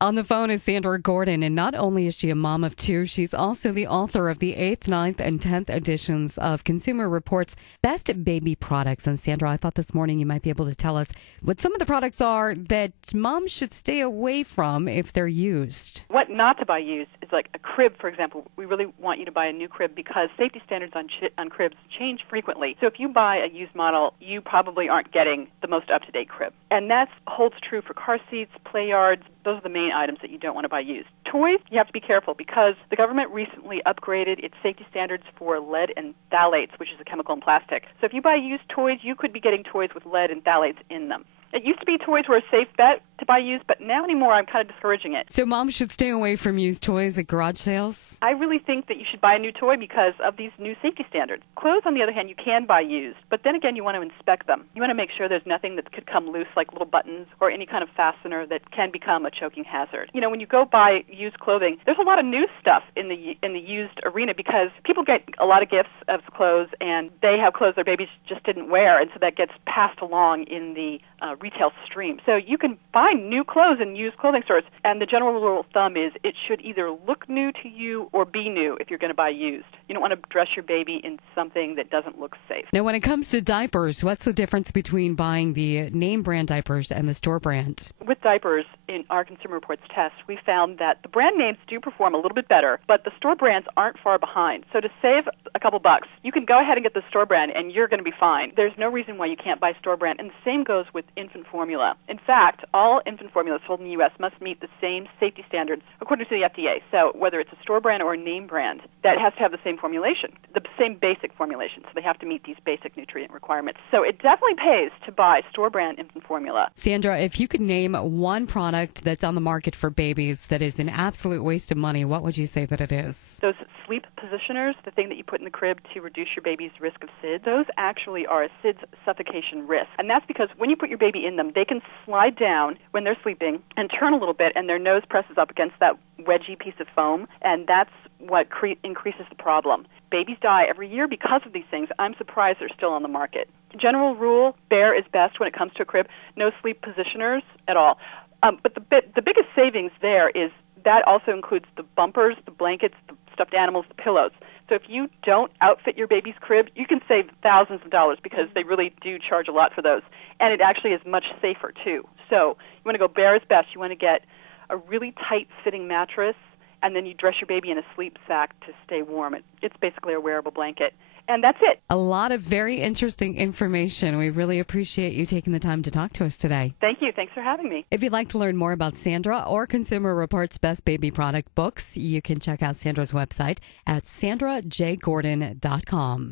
On the phone is Sandra Gordon, and not only is she a mom of two, she's also the author of the 8th, 9th, and 10th editions of Consumer Reports Best Baby Products. And Sandra, I thought this morning you might be able to tell us what some of the products are that moms should stay away from if they're used. What not to buy used is like a crib, for example. We really want you to buy a new crib because safety standards on cribs change frequently. So if you buy a used model, you probably aren't getting the most up-to-date crib. And that holds true for car seats, play yards. Those are the main items that you don't want to buy used. Toys, you have to be careful because the government recently upgraded its safety standards for lead and phthalates, which is a chemical in plastic. So if you buy used toys, you could be getting toys with lead and phthalates in them. It used to be toys were a safe bet to buy used, but now anymore I'm kind of discouraging it. So moms should stay away from used toys at garage sales? I really think that you should buy a new toy because of these new safety standards. Clothes, on the other hand, you can buy used, but then again, you want to inspect them. You want to make sure there's nothing that could come loose, like little buttons or any kind of fastener that can become a choking hazard. You know, when you go buy used clothing, there's a lot of new stuff in the used arena because people get a lot of gifts of clothes, and they have clothes their babies just didn't wear, and so that gets passed along in the retail stream. So you can find new clothes in used clothing stores, and the general rule of thumb is it should either look new to you or be new if you're going to buy used. You don't want to dress your baby in something that doesn't look safe. Now, when it comes to diapers, what's the difference between buying the name brand diapers and the store brand? With diapers, in our Consumer Reports test, we found that the brand names do perform a little bit better, but the store brands aren't far behind. So to save a couple bucks, you can go ahead and get the store brand, and you're going to be fine. There's no reason why you can't buy store brand, and the same goes with infant formula. In fact, all infant formulas sold in the U.S. must meet the same safety standards according to the FDA. So whether it's a store brand or a name brand, that has to have the same formulation, the same basic formulation. So they have to meet these basic nutrient requirements. So it definitely pays to buy store brand infant formula. Sandra, if you could name one product that's on the market for babies that is an absolute waste of money, what would you say that it is? Those sleep positioners, the thing that you put in the crib to reduce your baby's risk of SIDS, those actually are a SIDS suffocation risk. And that's because when you put your baby in them, they can slide down when they're sleeping and turn a little bit, and their nose presses up against that wedgy piece of foam, and that's what increases the problem. Babies die every year because of these things. I'm surprised they're still on the market. General rule, bare is best when it comes to a crib. No sleep positioners at all. But the biggest savings there is that also includes the bumpers, the blankets, the stuffed animals, the pillows. So if you don't outfit your baby's crib, you can save thousands of dollars because they really do charge a lot for those. And it actually is much safer, too. So you want to go bare is best. You want to get a really tight-fitting mattress, and then you dress your baby in a sleep sack to stay warm. It's basically a wearable blanket. And that's it. A lot of very interesting information. We really appreciate you taking the time to talk to us today. Thank you. Thanks for having me. If you'd like to learn more about Sandra or Consumer Reports Best Baby Product books, you can check out Sandra's website at sandrajgordon.com.